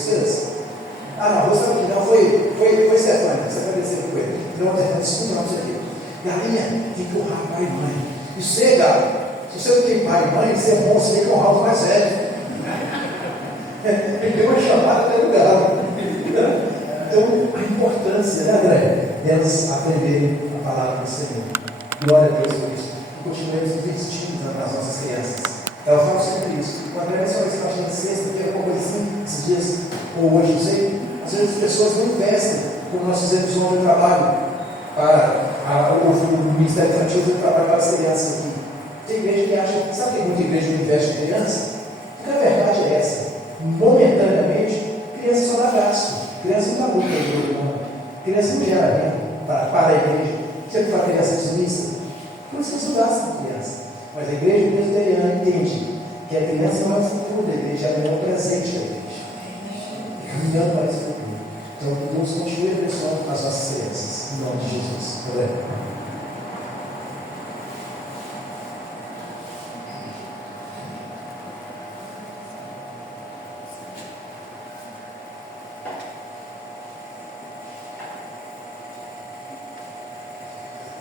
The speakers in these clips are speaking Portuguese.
vocês? Não, você não foi Stefania, você vai descer com ele. Não, desculpa, não, você aqui. Galinha, tem que honrar pai e mãe. E você, galera, se você não tem pai e mãe, você é bom, você tem que honrar os mais velhos. Ele deu uma chamada até lugar. Então, a importância, né, André, delas aprenderem a palavra do Senhor. Glória a Deus por isso. E continuemos investindo nas nossas crianças. Eu falo sempre isso. O André só isso na sexta, que era uma coisa assim, esses dias, ou hoje, não sei. Às vezes as pessoas não investem, como nós fizemos ontem no trabalho, para o Ministério Infantil do trabalho para as crianças aqui. Tem igreja que acha, sabe que muita igreja não investe em criança? Porque a verdade é essa. Momentaneamente, criança só dá gasto. Criança não dá muito para a igreja, não. Criança não gera renda para a igreja. Você que fala criança dizimista, por isso que você gasta com criança. Mas a igreja presbiteriana entende que a criança não é o futuro da igreja, ela é o presente da igreja. Caminhando para esse futuro. Então, Deus continue abençoando as nossas crianças. Em nome de Jesus. Amém.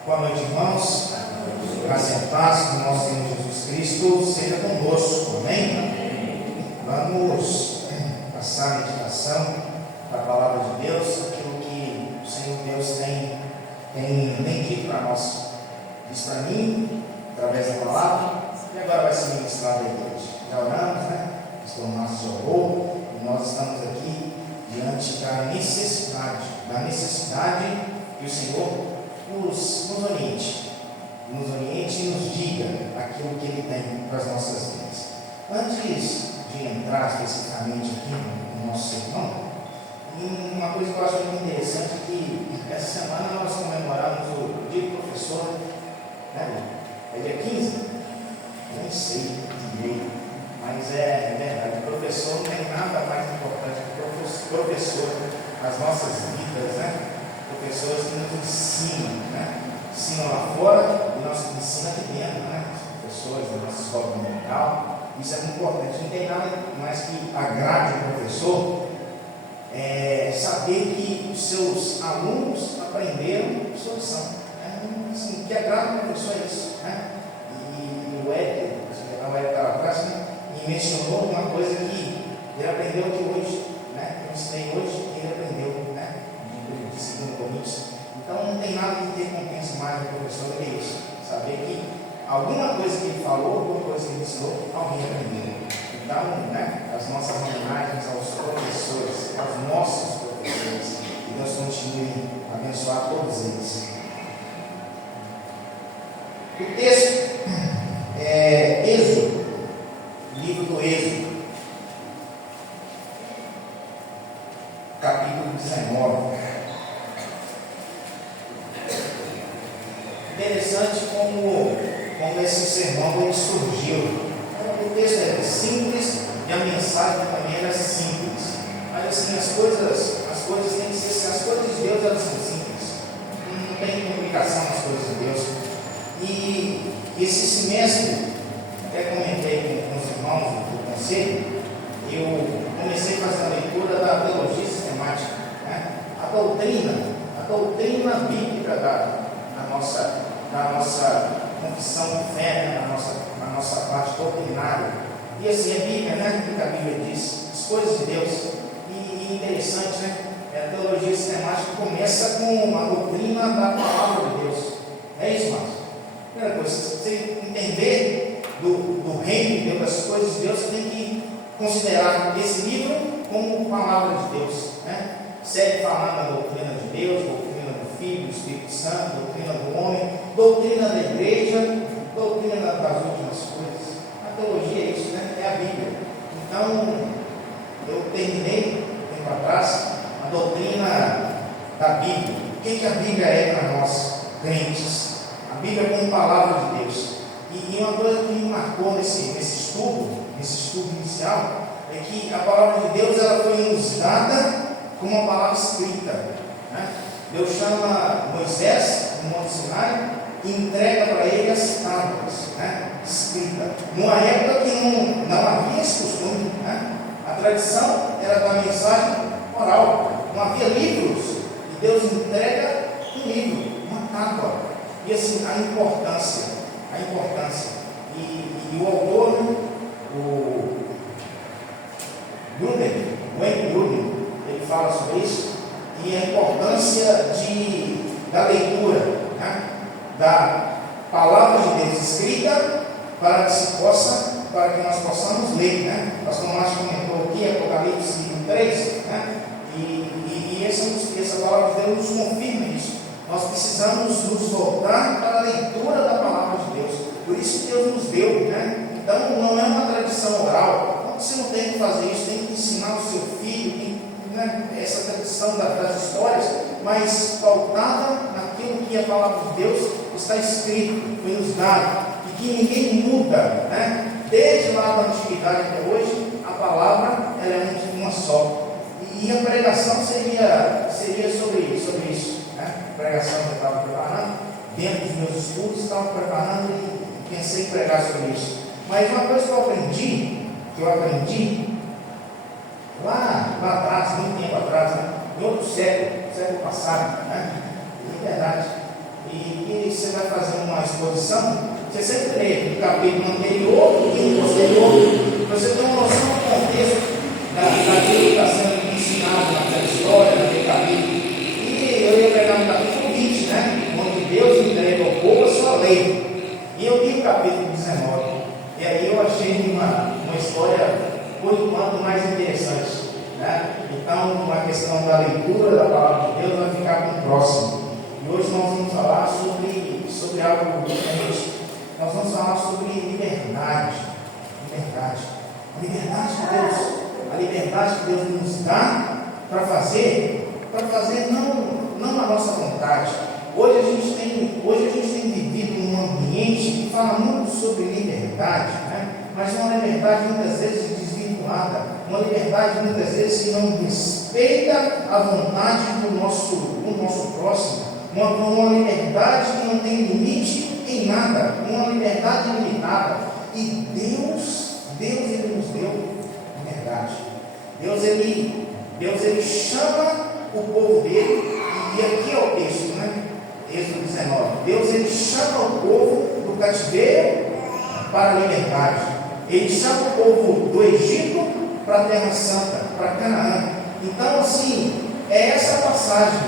Boa noite, irmãos. Graça e paz do nosso Senhor Jesus Cristo seja conosco. Amém? Vamos passar a meditação da palavra de Deus, aquilo que o Senhor Deus tem dito para nós. Diz para mim, através da palavra, e agora vai ser ministrado à igreja. Já oramos, né? Pastor Márcio orou, e nós estamos aqui diante da necessidade que o Senhor nos oriente e nos diga aquilo que Ele tem para as nossas vidas. Antes de entrar especificamente aqui no nosso sermão, uma coisa que eu acho muito interessante é que essa semana nós comemoramos o Dia do Professor, né? É dia 15? Eu nem sei direito, mas é verdade. O professor não tem nada mais importante que o professor nas nossas vidas, né? Professores que nos ensinam, né? Ensinam lá fora e nós ensinamos aqui dentro, né? Os professores da nossa escola dominical. Isso é muito importante. Não tem nada mais que agrade o professor saber que os seus alunos aprenderam sua lição. Assim, o que agrada o professor é isso, né? E o Éder, há uma época atrás, né, me mencionou uma coisa que ele aprendeu aqui hoje, né? Eu ensinei hoje e ele aprendeu, né? De 2 Coríntios. Então não tem nada que recompense mais do professor do que isso. Saber que alguma coisa que ele falou, alguma coisa que ele ensinou, alguém aprendeu. Então, né, as nossas homenagens aos professores, aos nossos professores, que Deus continue a abençoar todos eles. O texto é Êxodo, livro do Êxodo, capítulo 19. Interessante como esse sermão surgiu. O texto era simples e a mensagem também era simples. Mas assim, as coisas têm que ser, as coisas de Deus elas são simples. Não tem complicação nas coisas de Deus. E esse semestre, até comentei com os irmãos do conselho, eu comecei a fazer a leitura da teologia sistemática, né? A doutrina bíblica da nossa confissão de fé, na nossa parte doutrinária. E assim, a Bíblia, né? O que a Bíblia diz, as coisas de Deus. E interessante, né? A teologia sistemática começa com a doutrina da palavra de Deus. É isso, Márcio? Primeira coisa, você entender do reino de Deus, das coisas de Deus, você tem que considerar esse livro como palavra de Deus, né? Segue falando da doutrina de Deus, doutrina do Filho, do Espírito Santo, doutrina do homem, doutrina da igreja, doutrina das últimas coisas. A teologia é isso, né? É a Bíblia. Então, eu terminei tempo atrás a doutrina da Bíblia. O que a Bíblia é para nós, crentes? A Bíblia é como palavra de Deus. E uma coisa que me marcou nesse estudo inicial, é que a palavra de Deus ela foi nos dada como uma palavra escrita, né? Deus chama Moisés no Monte Sinai e entrega para ele as tábuas, né? Escrita. Numa época que não havia esse costume, né? A tradição era era da mensagem oral. Não havia livros. E Deus entrega um livro, uma tábua. E assim, a importância. E o autor, o Wayne Grudem, ele fala sobre isso, e a importância da leitura, né? Da palavra de Deus escrita, para que nós possamos ler, né? O pastor Márcio comentou aqui, Apocalipse 3, né? E essa palavra de Deus nos confirma isso. Nós precisamos nos voltar para a leitura da palavra de Deus. Por isso que Deus nos deu, né? Então não é uma tradição oral. Você não tem que fazer isso, tem que ensinar o seu filho, né? Essa tradição das histórias, mas pautada naquilo que a palavra de Deus está escrito, foi nos dado, e que ninguém muda, né? Desde lá da antiguidade até hoje, a palavra ela é uma só. E a pregação seria sobre isso, né? A pregação que eu estava preparando, dentro dos meus estudos, estava preparando e pensei em pregar sobre isso. Mas uma coisa que eu aprendi lá atrás, muito tempo atrás, né? Em outro século passado, né? É verdade. E você vai fazer uma exposição, você sempre lê o capítulo anterior e o posterior, para você ter uma noção do contexto daquilo que está sendo ensinado naquela história, naquele capítulo. E eu ia pegar no capítulo 20, né? Onde Deus entrega ao povo a sua lei. E eu li o capítulo 19. E aí eu achei uma história, por enquanto, mais interessante, né? Então, a questão da leitura da palavra de Deus vai ficar para o próximo. E hoje nós vamos falar sobre algo diferente. Nós vamos falar sobre liberdade. A liberdade de Deus. A liberdade que Deus nos dá para fazer não a nossa vontade. Hoje a gente tem vivido num ambiente que fala muito sobre liberdade, né? Mas uma liberdade muitas vezes desvirtuada, uma liberdade muitas vezes que não respeita a vontade do nosso próximo, uma liberdade que não tem limite em nada, uma liberdade limitada. E Deus ele nos deu liberdade. Deus ele chama o povo dele, e aqui é o texto, né? Êxodo 19. Deus ele chama o povo do cativeiro para a liberdade. Ele chama o povo do Egito para a Terra Santa, para Canaã. Então, assim, é essa passagem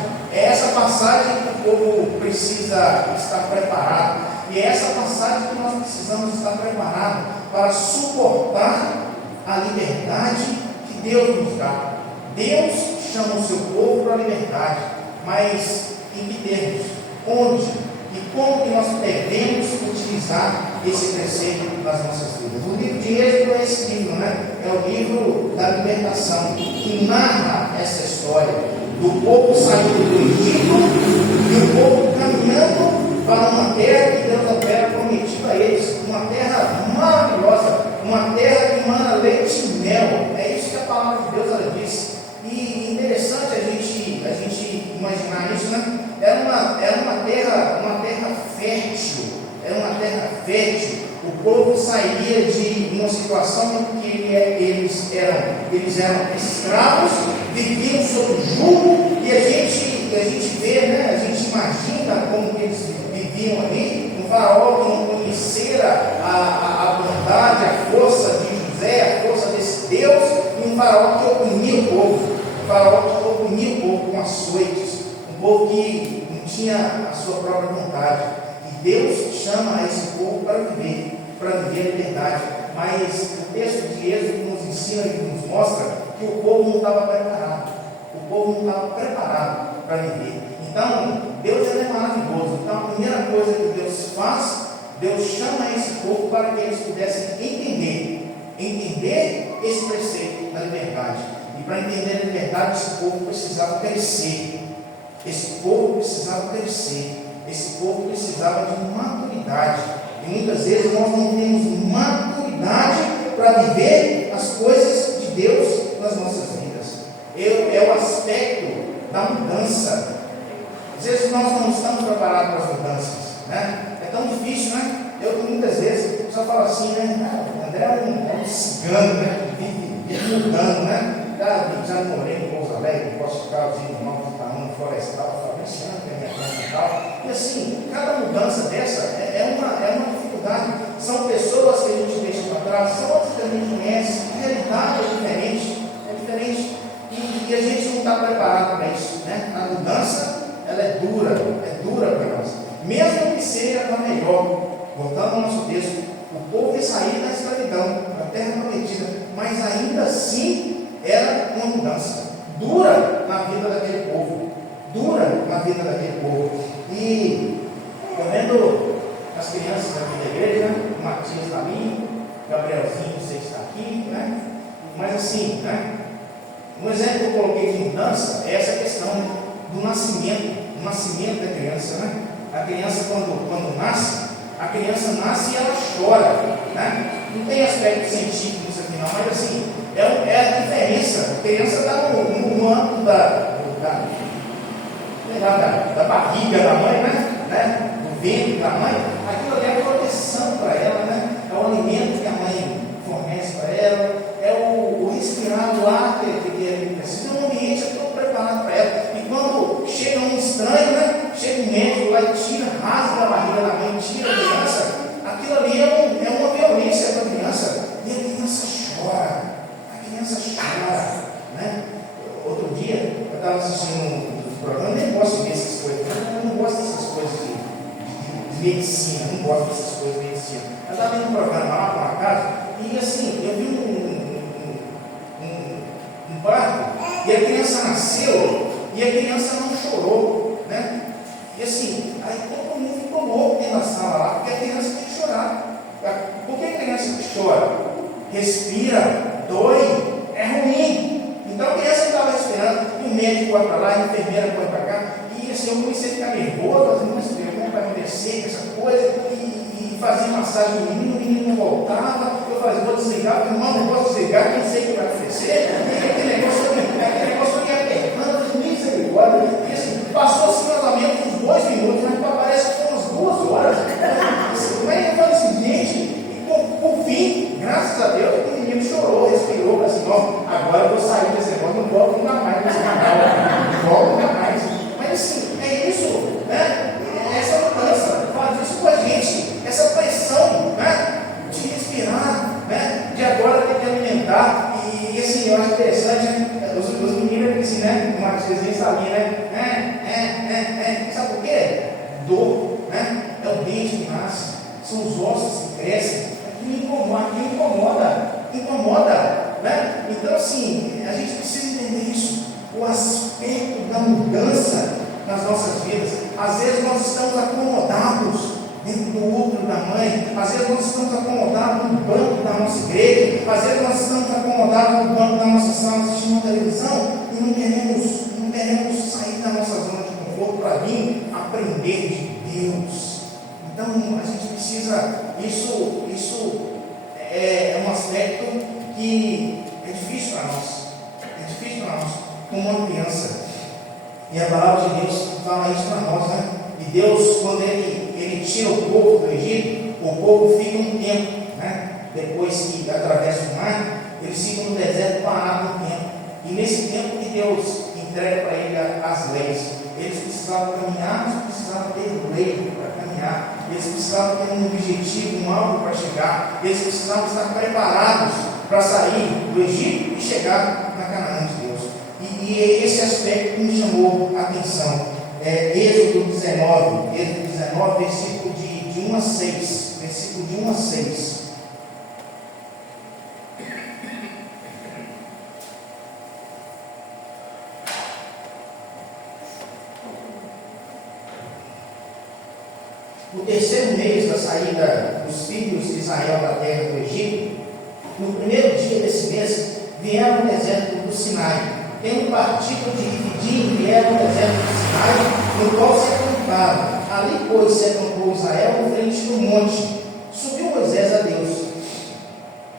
que o povo precisa estar preparado. E é essa passagem que nós precisamos estar preparados para suportar a liberdade que Deus nos dá. Deus chama o seu povo para a liberdade, mas em que termos? Onde e como que nós devemos utilizar esse preceito nas nossas vidas? O livro de Êxodo é esse livro, né? É o livro da libertação, que narra essa história do povo saindo do Egito e o povo caminhando para uma terra que Deus havia prometido a eles, uma terra maravilhosa, uma terra que mana leite e mel. É isso que a palavra de Deus ela diz. E interessante a gente imaginar isso, né? Era uma terra fértil, O povo sairia de uma situação em que eles eram escravos, viviam sob jugo, e a gente vê, né? A gente imagina como que eles viviam ali. Um faraó que não conhecera a bondade, a força de José, a força desse Deus, e um faraó que oprimia o povo. Com açoites, um povo que não tinha a sua própria vontade. E Deus chama esse povo para viver a liberdade. Mas o texto de Êxodo nos ensina e nos mostra que o povo não estava preparado para viver. Então, Deus é maravilhoso. Então, a primeira coisa que Deus faz, Deus chama esse povo para que eles pudessem entender esse preceito da liberdade. E para entender a liberdade, esse povo precisava crescer. Esse povo precisava de maturidade. E muitas vezes nós não temos maturidade para viver as coisas de Deus nas nossas vidas. É o aspecto da mudança. Às vezes nós não estamos preparados para as mudanças, né? É tão difícil, né? Eu muitas vezes só falo assim, né? André é um cigano, né? Vive mudando, né? Já morei em Pouso Alegre, em Poços Caldas, em Itaúna, Florestal, Fabriciano, que é minha terra natal. E assim, cada mudança dessa é uma dificuldade. São pessoas que a gente deixa para trás, são outras que a gente conhece, a realidade é diferente. E a gente não está preparado para isso, né? A mudança, ela é dura para nós. Mesmo que seja para melhor, voltando ao nosso texto, o povo ia sair da escravidão, da terra prometida, mas ainda assim era uma mudança dura na vida daquele povo. E eu vendo as crianças aqui da igreja, né? O Matias está ali, Gabrielzinho, você está aqui, né? Mas assim, né? Um exemplo que eu coloquei de mudança é essa questão do nascimento da criança, né? A criança quando nasce, a criança nasce e ela chora, né? Não tem aspecto científico nisso aqui não, mas assim, é a diferença. A criança está no âmbito da barriga da mãe, né? Do ventre da mãe. Aquilo ali é a proteção para ela, né? É o alimento que a mãe fornece para ela, é o respirar o ar que ele precisa, um ambiente todo preparado para ela. E quando chega um estranho, né? Chega um médico lá e tira, rasga a barriga da mãe, tira a criança, aquilo ali é uma violência para a criança, e a criança chora, né? Outro dia, eu estava assistindo um programa, nem gosto de ver essas coisas, eu não gosto dessas coisas de medicina, não gosto dessas coisas de medicina. Eu estava vendo um programa lá por acaso, e assim, eu vi um parto, e a criança nasceu, e a criança não chorou, né? E assim, aí todo mundo ficou louco dentro da sala lá, porque a criança tem que chorar. Por que a criança chora? Respira, dói, é ruim. Então a criança estava esperando, e o médico vai para lá, a enfermeira vai para cá, e assim, eu comecei a ficar nervoso, mas como vai acontecer, essa coisa, e fazia massagem no menino não voltava, eu fazia, vou desligar, eu não posso desligar, não sei o que vai acontecer, e aquele negócio ia apertando, misericórdia, e assim, passou-se mais ou menos uns 2 minutos, mas parece que foram umas 2 horas. Como é que eu falo assim, gente? E por fim, graças a Deus, o menino chorou, respirou, falou assim: ó, agora eu vou sair desse negócio, não volto nunca mais nesse canal, não volto nunca mais. Mas assim, é isso, né? Essa mudança faz isso com a gente, essa pressão, né? De respirar, né? De agora ter que alimentar. E assim, eu acho interessante, né? Os meninos assim, né? Uma desenho ali, né? Sabe por quê? Dor, né? É o dente que nasce, são os ossos que crescem, que incomoda, né? Então assim, a gente precisa entender isso, o aspecto da mudança nas nossas vidas. Às vezes nós estamos acomodados dentro do útero da mãe, às vezes nós estamos acomodados no banco da nossa igreja, às vezes nós estamos acomodados no banco da nossa sala assistindo televisão e não queremos sair da nossa zona de conforto para vir aprender de Deus. Então a gente precisa, isso é um aspecto que é difícil para nós, como uma criança. E a palavra de Deus fala isso para nós, né? E Deus, quando Ele tira o povo do Egito, o povo fica um tempo, né? Depois que atravessa o mar, eles ficam no deserto parado um tempo. E nesse tempo que Deus entrega para ele as leis, eles precisavam caminhar, mas precisavam ter lei para caminhar. Eles precisavam ter um objetivo, um alvo para chegar. Eles precisavam estar preparados para sair do Egito e chegar na Canaã de Deus. E esse aspecto me chamou a atenção. Êxodo 19, versículo de 1 a 6. Versículo de 1 a 6. No terceiro mês da saída dos filhos de Israel da terra do Egito, no primeiro dia desse mês, vieram ao deserto do Sinai. Tendo partido de Refidim, vieram ao deserto do Sinai, no qual se acamparam. Ali, pois, se acampou Israel em frente do monte. Subiu Moisés a Deus.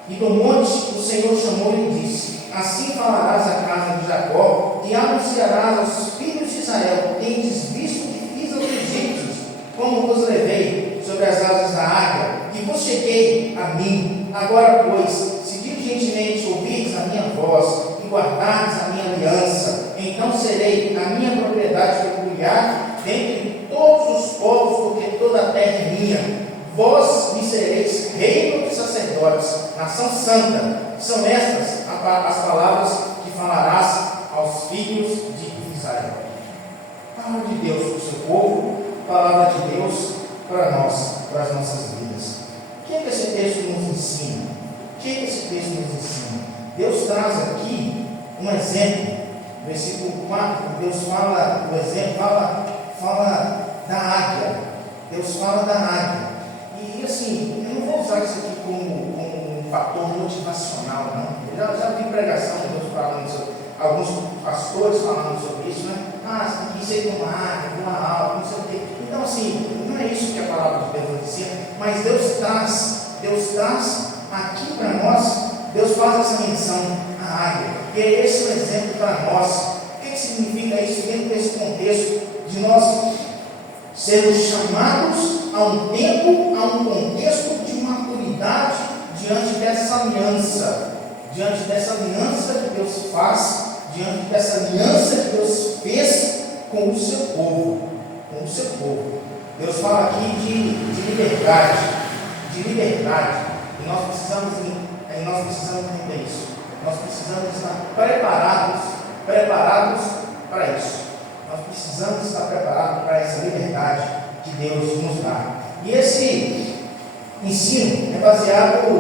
E do monte o Senhor chamou e disse: assim falarás à casa de Jacó e anunciarás aos filhos de Israel: tendes visto o que fiz aos egípcios, como vos levei sobre as asas da águia, e vos cheguei a mim. Agora, pois, se diligentemente ouvirdes a minha voz, e guardardes peculiar dentre todos os povos, porque toda a terra é minha. Vós me sereis reino de sacerdotes, nação santa. São estas as palavras que falarás aos filhos de Israel. Palavra de Deus para o seu povo, palavra de Deus para nós, para as nossas vidas. O que é que esse texto nos ensina? O que é que esse texto nos ensina? Deus traz aqui um exemplo. Versículo 4, Deus fala, o exemplo fala da águia. Deus fala da águia. E assim, eu não vou usar isso aqui como um fator motivacional, não. Eu já vi pregação de Deus falando sobre, alguns pastores falando sobre isso, né? Você tem que ser como uma águia, voar alto, não sei o quê. Então, assim, não é isso que a palavra de Deus nos ensina, mas Deus traz aqui para nós, Deus faz essa menção à águia. E é esse o exemplo para nós. O que significa isso dentro desse contexto de nós sermos chamados a um tempo, a um contexto de maturidade diante dessa aliança que Deus faz, diante dessa aliança que Deus fez com o seu povo, Deus fala aqui de liberdade, e nós precisamos entender isso. Nós precisamos estar preparados para isso. Nós precisamos estar preparados para essa liberdade que Deus nos dá. E esse ensino é baseado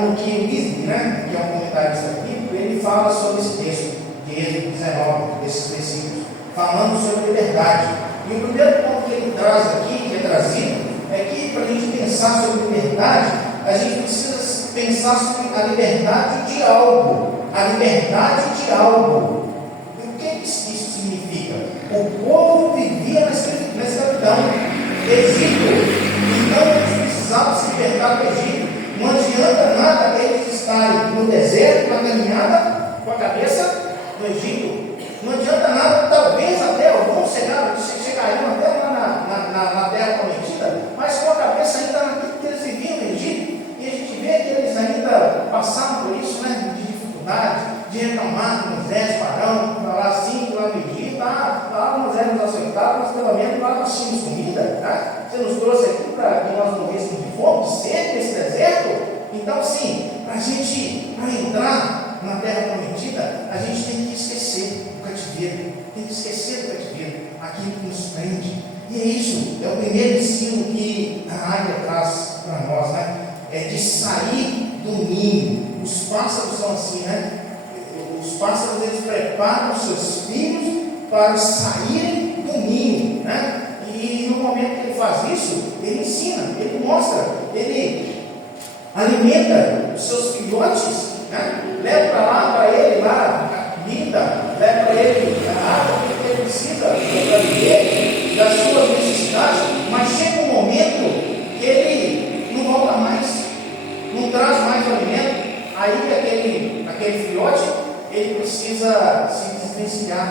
no que o Wizard, né, que é um comentarista bíblico, ele fala sobre esse texto de Êxodo 19, desses versículos, falando sobre liberdade. E o primeiro ponto que ele traz aqui, que é trazido, é que para a gente pensar sobre liberdade, a gente precisa pensar sobre a liberdade de algo. E o que isso significa? O povo vivia na escravidão, Egito. Então eles precisavam se libertar do Egito. Não adianta nada eles estarem no deserto, na caminhada, com a cabeça no Egito. Não adianta nada, talvez até alguns chegariam até lá na terra prometida, mas com a cabeça ainda naquilo que eles viviam no Egito. E a gente vê que eles ainda passaram por isso, né, de dificuldade, de reclamar com Moisés, Parão, falar assim, que lá no Egito, lá Moisés nos aceitava, mas pelo menos lá nós tínhamos comida, tá? Você nos trouxe aqui para que nós morrêssemos de fome, de sede nesse deserto. Então, sim, para entrar na terra prometida, a gente tem que esquecer o cativeiro, aquilo que nos prende. E é isso, é o primeiro ensino que a águia traz para nós, né? É de sair do ninho. Os pássaros são assim, né? Os pássaros, eles preparam os seus filhos para saírem do ninho, né? E no momento que ele faz isso, ele ensina, ele mostra, ele alimenta os seus filhotes, né? Leva para lá, para ele, lá, a comida, leva para ele a água que ele precisa para viver, das suas necessidades, mas chega um momento que ele não volta mais, não traz mais o alimento. Aí aquele filhote, ele precisa se desvencilhar,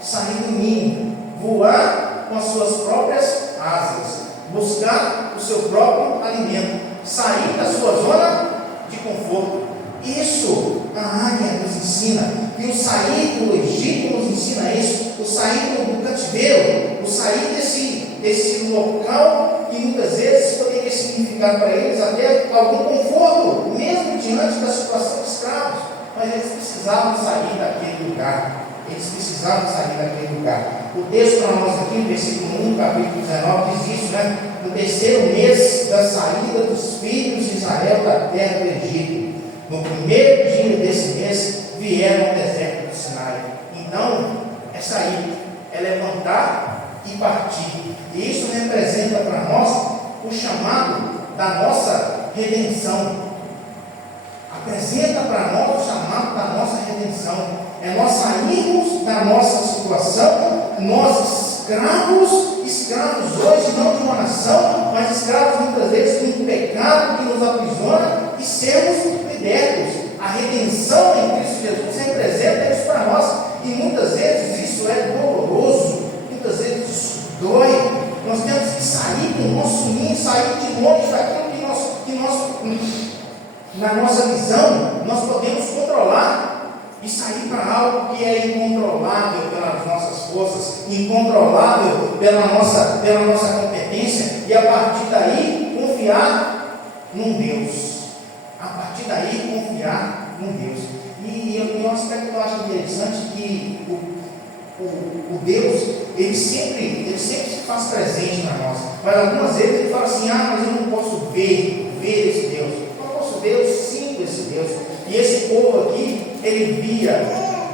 sair do ninho, voar com as suas próprias asas, buscar o seu próprio alimento, sair da sua zona de conforto. Isso a águia nos ensina, e o sair do Egito nos ensina isso, o sair do cativeiro, o sair desse local que muitas vezes poderia significar para eles até algum conforto, mesmo diante da situação de escravos, mas eles precisavam sair daquele lugar. O texto para nós aqui, no versículo 1, capítulo 19, diz isso, né? No terceiro mês da saída dos filhos de Israel da terra do Egito, no primeiro dia desse mês, vieram ao deserto do Sinai. Então, é sair, é levantar e partir. E isso representa para nós o chamado da nossa redenção. Apresenta para nós o chamado da nossa redenção. É nós sairmos da nossa situação, nós escravos hoje, não de uma nação, mas escravos muitas vezes de um pecado que nos aprisiona, e sermos libertos. A redenção em Cristo Jesus representa isso para nós, e muitas vezes isso é doloroso, muitas vezes isso dói. Nós temos que sair do nosso ninho, sair de longe daquilo que nós, na nossa visão, nós podemos controlar, e sair para algo que é incontrolável pelas nossas forças, incontrolável pela nossa competência, e a partir daí confiar num Deus. A partir daí confiar num Deus. E um aspecto que eu acho interessante que o Deus, ele sempre se faz presente na nossa. Mas algumas vezes ele fala assim: mas eu não posso ver esse Deus. Eu posso ver, eu sinto esse Deus. E esse povo aqui, ele via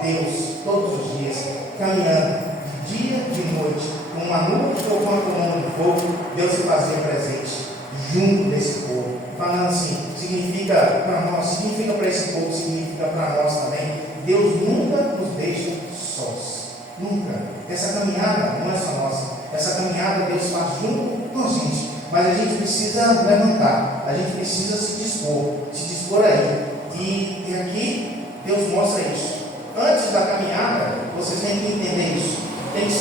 Deus todos os dias, caminhando de dia e de noite, com uma nuvem tocando com mão de fogo. Deus se fazia presente junto desse povo. Falando assim, significa para nós, significa para esse povo, significa para nós também. Deus nunca nos deixa sós. Nunca. Essa caminhada não é só nossa. Essa caminhada Deus faz junto com a gente. Mas a gente precisa levantar. A gente precisa se dispor aí. E aqui Deus mostra isso. Antes da caminhada, vocês têm que entender isso. Tem que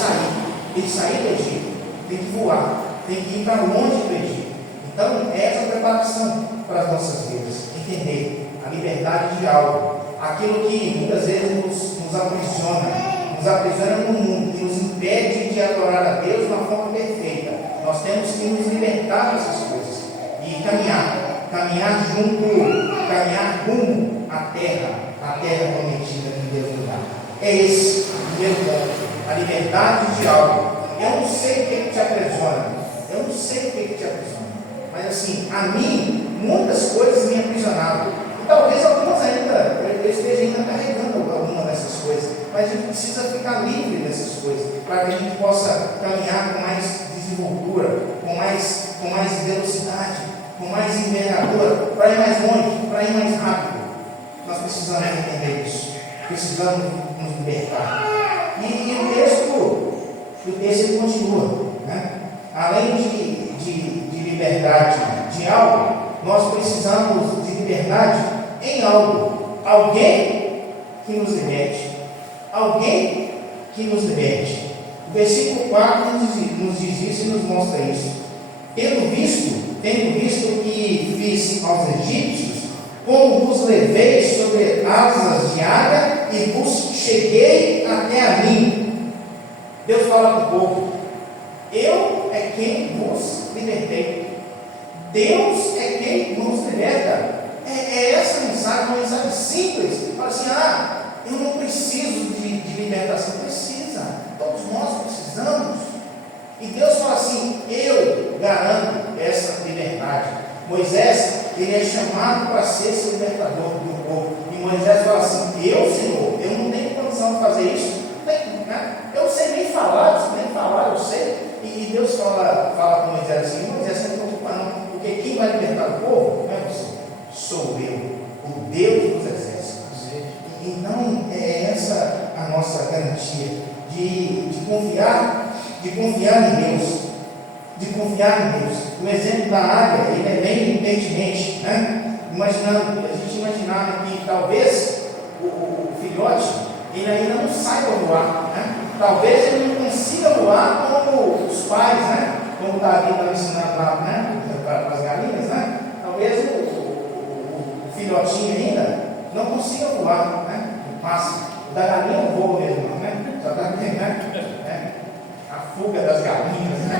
sair do Egito. Tem que voar. Tem que ir para longe do Egito. Então, essa é a preparação para as nossas vidas. Entender a liberdade de algo. Aquilo que muitas vezes nos aprisiona no mundo, que nos impede de adorar a Deus de uma forma perfeita. Nós temos que nos libertar dessas coisas e caminhar rumo à terra prometida que Deus nos dá. É esse o primeiro ponto, a liberdade de algo. Eu não sei o que te aprisiona, mas assim, a mim, muitas coisas me aprisionavam. E talvez algumas ainda, eu esteja ainda carregando alguma dessas coisas. Mas a gente precisa ficar livre dessas coisas, para que a gente possa caminhar com mais desenvoltura, com mais velocidade, com mais envergadura, para ir mais longe, para ir mais rápido. Nós precisamos entender isso, precisamos nos libertar. E o texto ele continua, né? Além de liberdade de algo, nós precisamos de liberdade em algo, alguém que nos liberte. Alguém que nos liberte. O versículo 4 nos diz isso e nos mostra isso. Tendo visto o que fiz aos egípcios, como vos levei sobre asas de águia e vos cheguei até a mim. Deus fala para o povo: eu é quem vos libertei. Deus é quem nos liberta. É essa mensagem, uma mensagem simples. Fala assim: eu não preciso de libertação. Precisa. Todos nós precisamos. E Deus fala assim: eu garanto essa liberdade. Moisés, ele é chamado para ser esse libertador do povo. E Moisés fala assim: Senhor, eu não tenho condição de fazer isso. Eu sei nem falar, eu sei. E Deus fala para Moisés assim: Moisés, você não preocupa não, porque quem vai libertar o povo não é você, sou eu, o Deus dos exércitos. Então, é essa a nossa garantia de confiar em Deus. O exemplo da águia, ele é bem pertinente, né? A gente imaginar que talvez o filhote, ele ainda não saiba voar, né? Talvez ele não consiga voar como os pais, né? Como Davi estava ensinando lá, né? Para as galinhas, né? Talvez o filhotinho ainda não consiga voar, né? Mas o da galinha é um voo mesmo, né? Já está vendo, né? A fuga das galinhas, né?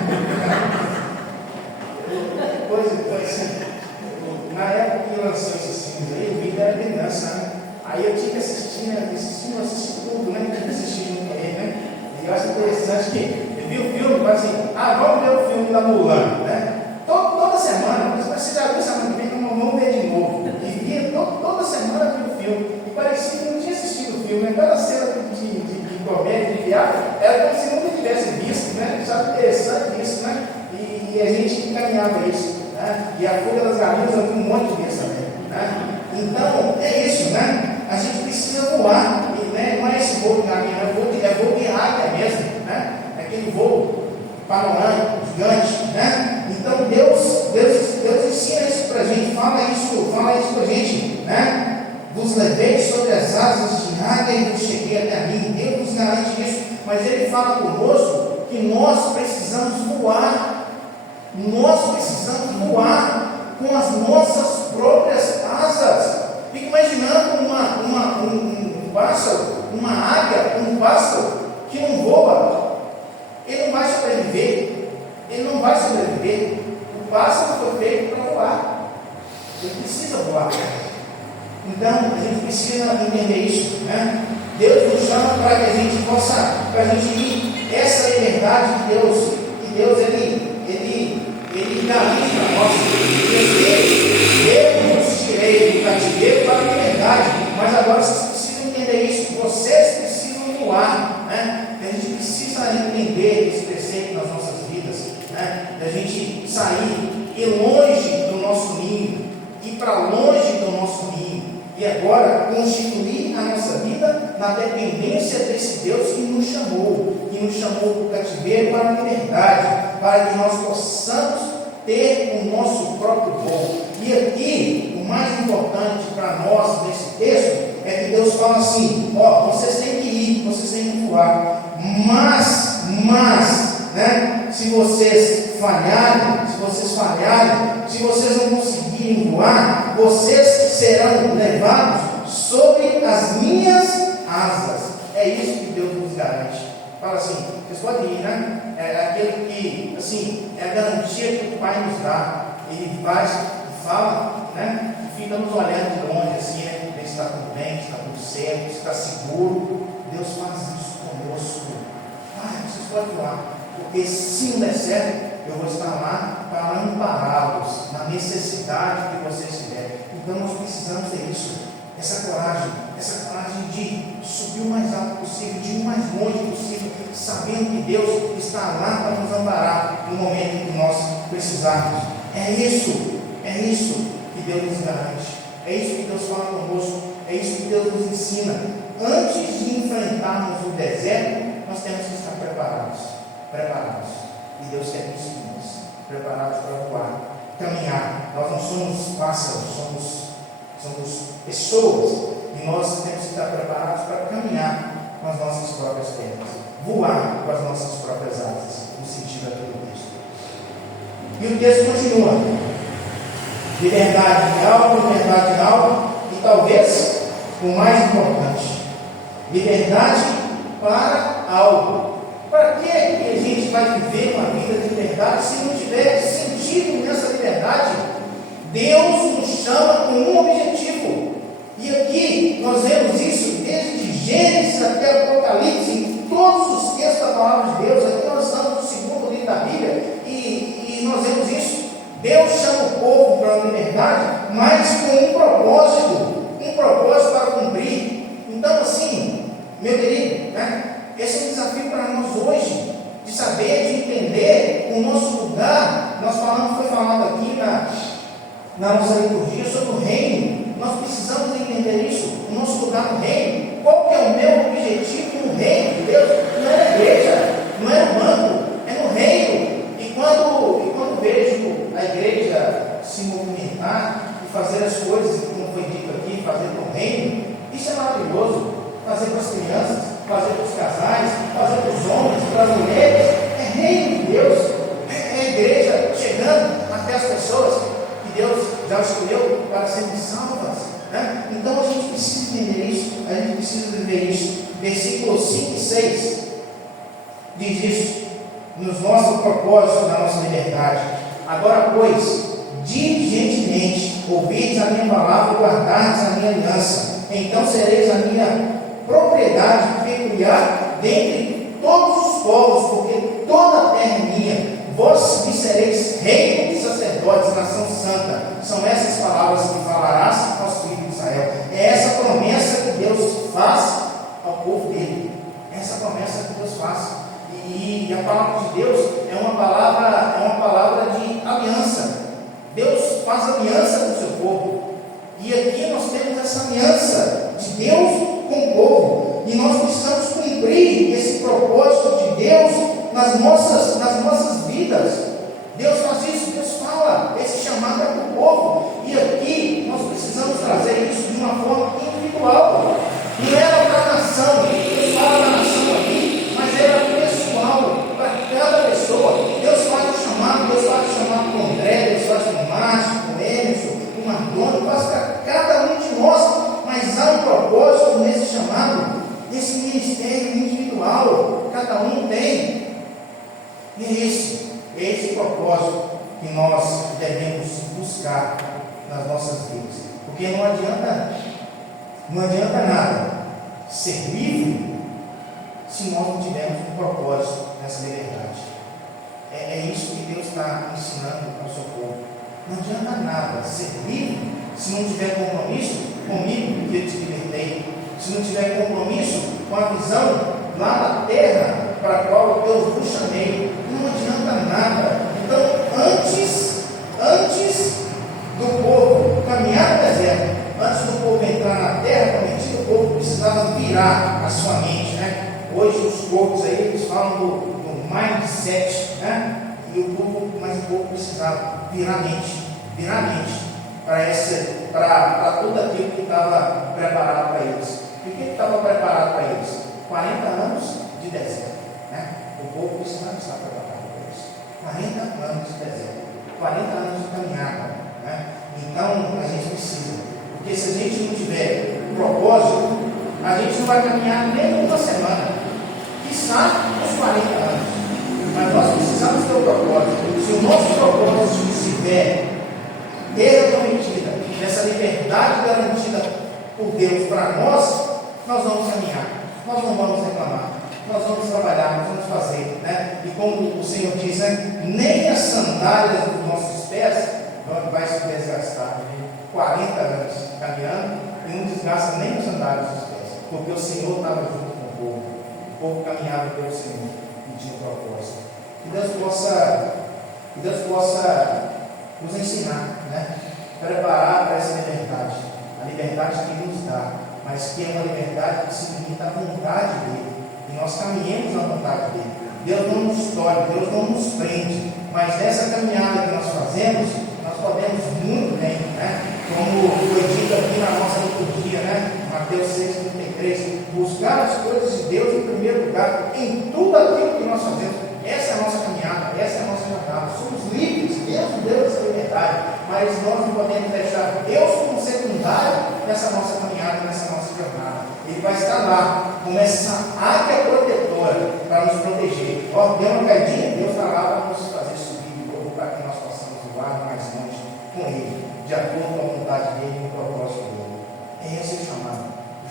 Na época que lançou esses filmes aí, eu vi era criança, né? Aí eu tinha que assistir tudo, né? Tinha que assistir junto com ele, né? E eu acho interessante que eu vi o filme e falei assim: vamos ver o filme da Mulan, né? Toda semana, você já viu semana que vem, vamos ver de novo. E via toda semana vi o filme. E parecia que não tinha assistido o filme, né? Cada cena de comédia, de viagem, era como se nunca tivesse visto, né? Já interessante isso, né? E a gente encaminhava isso, né? E a fuga das galinhas eu vi um monte disso também, né? Então, é isso, né? A gente precisa voar, né? Não é esse voo de galinha, é voo de águia mesmo, né? É aquele voo panorâmico, gigante, né? Então, Deus ensina isso para a gente, fala isso para a gente, né? Vos levei sobre as asas de águia e vos cheguei até a mim. Deus nos garante isso, mas Ele fala conosco que nós precisamos voar. Nós precisamos voar com as nossas próprias asas. Fica imaginando um pássaro, uma águia, um pássaro que não voa. Deus nos chama para que a gente possa, para a gente ir essa liberdade de Deus, que Deus Ele garante para nós. Eu nos tirei do cativeiro para a liberdade, mas agora vocês precisam entender isso, vocês precisam voar, né? A gente precisa entender esse preceito nas nossas vidas, né? A gente sair, ir longe do nosso ninho, ir para longe do nosso ninho, e agora constituir a nossa vida na dependência desse Deus que nos chamou do cativeiro para a liberdade, para que nós possamos ter o nosso próprio voo. E aqui, o mais importante para nós nesse texto é que Deus fala assim: ó, vocês têm que ir, vocês têm que voar, mas, né, se vocês falharem, se vocês não conseguirem voar, vocês serão levados sobre as minhas asas. É isso que Deus nos garante. Fala assim, vocês podem ir, né? É aquele que, assim, é a garantia que o Pai nos dá. Ele vai e fala, né? E fica nos olhando de longe, assim, né? Se está tudo bem, se está tudo certo, se está seguro. Deus faz isso conosco. Vocês podem voar, porque se não der certo, eu vou estar lá para ampará-los na necessidade que vocês tiverem. Então nós precisamos ter isso, essa coragem de subir o mais alto possível, de ir o mais longe possível, sabendo que Deus está lá para nos amparar no momento que nós precisarmos. É isso que Deus nos garante, é isso que Deus fala conosco, é isso que Deus nos ensina. Antes de enfrentarmos o deserto, nós temos que estar preparados. E Deus quer isso em nós, preparados para voar, caminhar. Nós não somos pássaros, somos pessoas, e nós temos que estar preparados para caminhar com as nossas próprias pernas, voar com as nossas próprias asas, no sentido aqui do texto. E o texto continua: liberdade de alma, e talvez o mais importante, liberdade para algo. Para que a gente vai viver uma vida de liberdade se não tiver sentido nessa liberdade? Deus nos chama com um objetivo. E aqui nós vemos isso desde Gênesis até Apocalipse, em todos os textos da palavra de Deus. Aqui nós estamos no segundo livro da Bíblia e nós vemos isso. Deus chama o povo para a liberdade, mas com um propósito para cumprir. Então, assim, meu querido, né? Esse é um desafio para nós hoje, de saber, de entender o nosso lugar. Foi falado aqui na nossa liturgia sobre o reino. Nós precisamos entender isso, o nosso lugar no reino. Qual que é o meu objetivo no reino de Deus? Não é na igreja, não é no banco, é no reino. E quando vejo a igreja se movimentar e fazer as coisas, como foi dito aqui, fazer no reino, isso é maravilhoso. Fazer para as crianças, fazer para os casais, fazer para os homens, para as mulheres, é reino de Deus, é a igreja chegando até as pessoas que Deus já escolheu para serem salvas, né? Então a gente precisa entender isso, a gente precisa viver isso. Versículos 5 e 6 diz isso, nos nossos propósitos da nossa liberdade. Agora, pois, diligentemente ouvides a minha palavra e guardardes a minha aliança, então sereis a minha propriedade peculiar dentre todos os povos, porque toda a terra é minha. Vós me sereis reino de sacerdotes, nação santa. São essas palavras que falarás aos filhos de Israel. É essa promessa que Deus faz ao povo dele. Essa promessa que Deus faz. E a palavra de Deus é uma palavra de aliança. Deus faz aliança com o seu povo. E aqui nós temos essa aliança de Deus com o povo, e nós precisamos cumprir esse propósito de Deus nas nossas vidas. Deus faz isso, Deus fala, esse chamado é para o povo, e aqui nós precisamos trazer isso de uma forma individual. Não era para a nação, Deus fala da nação aqui, mas era pessoal, para cada pessoa. Deus faz o chamado para o André, Deus faz para o Márcio, para o Emerson, para o Marconi, faz para cada um de nós. Mas há um propósito nesse chamado, nesse ministério individual, cada um tem. E é esse propósito que nós devemos buscar nas nossas vidas. Porque não adianta nada ser livre se nós não tivermos um propósito nessa liberdade. É isso que Deus está ensinando ao seu povo. Não adianta nada ser livre se não tiver compromisso comigo que eu te libertei, se não tiver compromisso com a visão lá na terra para a qual eu vos chamei. Não adianta nada. Então, antes do povo caminhar no deserto, antes do povo entrar na terra prometida, o povo precisava virar a sua mente, né? Hoje os poucos aí, eles falam do mindset, né? E mas o povo precisava virar a mente para tudo aquilo que estava preparado para eles. E o que estava preparado para eles? 40 anos de deserto, né? O povo precisava estar preparado para isso. 40 anos de deserto, 40 anos de caminhada, né? Então a gente precisa, porque se a gente não tiver propósito, a gente não vai caminhar nem uma semana, quiçá uns 40 anos. Mas nós precisamos ter o propósito. Se o nosso propósito estiver terra prometida, essa liberdade garantida por Deus para nós vamos caminhar, nós não vamos reclamar, nós vamos trabalhar, nós vamos fazer, né? E como o Senhor diz, né? Nem as sandálias dos nossos pés vai se desgastar. 40 anos caminhando e não desgasta nem as sandálias dos pés, porque o Senhor estava junto com o povo caminhava pelo Senhor e tinha um propósito. Que Deus possa nos ensinar, né? Preparar para essa liberdade, a liberdade que Ele nos dá, mas que é uma liberdade que se limita à vontade dEle, e nós caminhemos na vontade dEle. Deus não nos tolhe, Deus não nos prende, mas nessa caminhada que nós fazemos, nós podemos muito bem, né? Como foi dito aqui na nossa liturgia, né? Mateus 6,33, buscar as coisas de Deus em primeiro lugar, em tudo aquilo que nós fazemos. Essa é a nossa caminhada, essa é a nossa jornada. Somos livres, Deus nos deu essa liberdade, mas nós não podemos deixar Deus como secundário nessa nossa caminhada, nessa nossa jornada. Ele vai estar lá, como essa águia protetora, para nos proteger. Ó, deu uma caidinha, Deus está lá para nos fazer subir de novo, para que nós possamos voar mais longe com Ele, de acordo com a vontade dEle e o propósito dEle. É esse o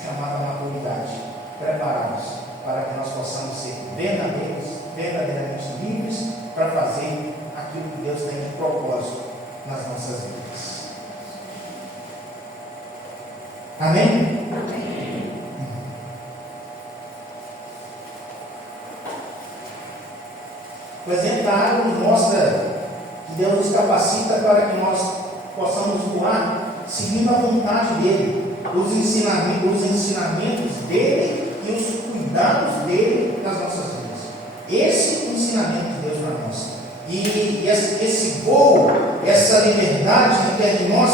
chamado à maturidade, preparados para que nós possamos ser verdadeiramente livres para fazer aquilo que Deus tem de propósito nas nossas vidas. Amém? Amém. O exemplo da água nos mostra que Deus nos capacita para que nós possamos voar seguindo a vontade dEle, os ensinamentos dEle e os cuidados dEle nas nossas vidas. Esse ensinamento de Deus para nós. E esse voo, essa liberdade requer de nós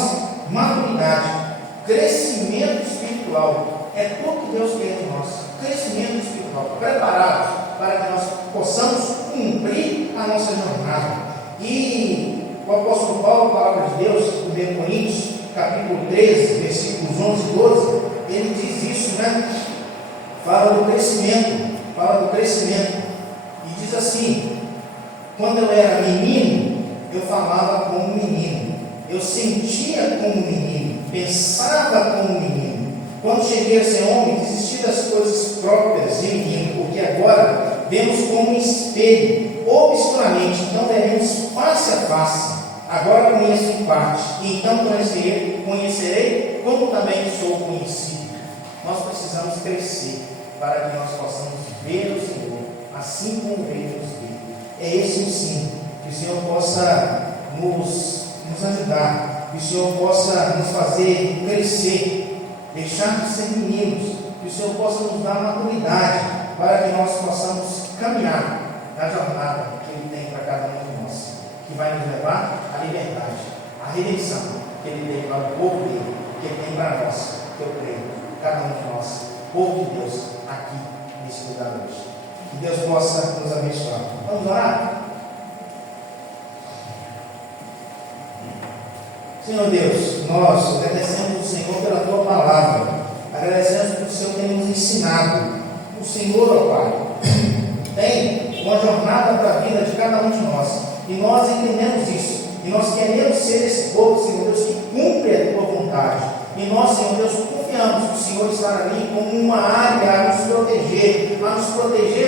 maturidade, crescimento espiritual. É tudo que Deus quer de nós. Crescimento espiritual, preparados para que nós possamos cumprir a nossa jornada. E o apóstolo Paulo, a palavra de Deus, 1 Coríntios, capítulo 13, versículos 11 e 12, ele diz isso, né? Fala do crescimento. E diz assim: quando eu era menino, eu falava como menino, eu sentia como menino, pensava como menino. Quando cheguei a ser homem, desisti das coisas próprias de menino, porque agora vemos como um espelho, obscuramente, então veremos face a face. Agora conheço em parte, e então conhecerei como também sou conhecido. Nós precisamos crescer para que nós possamos ver o Senhor, assim como vemos Ele. É esse o sim, que o Senhor possa nos ajudar, que o Senhor possa nos fazer crescer, deixar de ser meninos, que o Senhor possa nos dar maturidade, para que nós possamos caminhar na jornada que Ele tem para cada um de nós, que vai nos levar à liberdade, à redenção que Ele tem para o povo dele, que Ele tem para nós, que eu creio, cada um de nós, povo de Deus, aqui nesse lugar hoje. Que Deus possa nos abençoar. Vamos orar? Senhor Deus, nós agradecemos o Senhor pela Tua palavra, agradecemos porque o Senhor tem nos ensinado. O Senhor, ó Pai, tem uma jornada para a vida de cada um de nós, e nós entendemos isso, e nós queremos ser esse povo, Senhor Deus, que cumpre a Tua vontade, E nós, Senhor Deus, confiamos que o Senhor estará ali como uma águia a nos proteger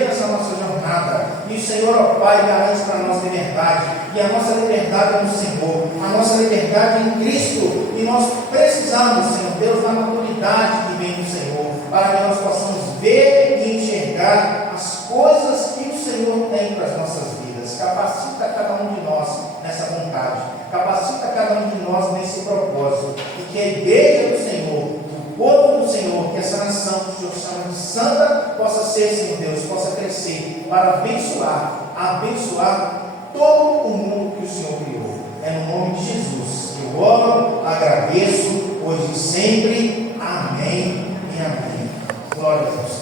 nessa nossa jornada. E o Senhor, ó Pai, garante para nós liberdade. E a nossa liberdade é no Senhor, a nossa liberdade é em Cristo. E nós precisamos, Senhor Deus, da maturidade que vem do Senhor, para que nós possamos ver e enxergar as coisas que o Senhor tem para as nossas vidas. Capacita cada um de nós nessa vontade, capacita cada um de nós nesse propósito, e que a igreja do Senhor, o povo do Senhor, que essa nação que o Senhor chama de santa, possa ser, Senhor Deus, possa crescer para abençoar todo o mundo que o Senhor criou. É no nome de Jesus que eu oro, agradeço, hoje e sempre. Amém e amém. Glória a Deus.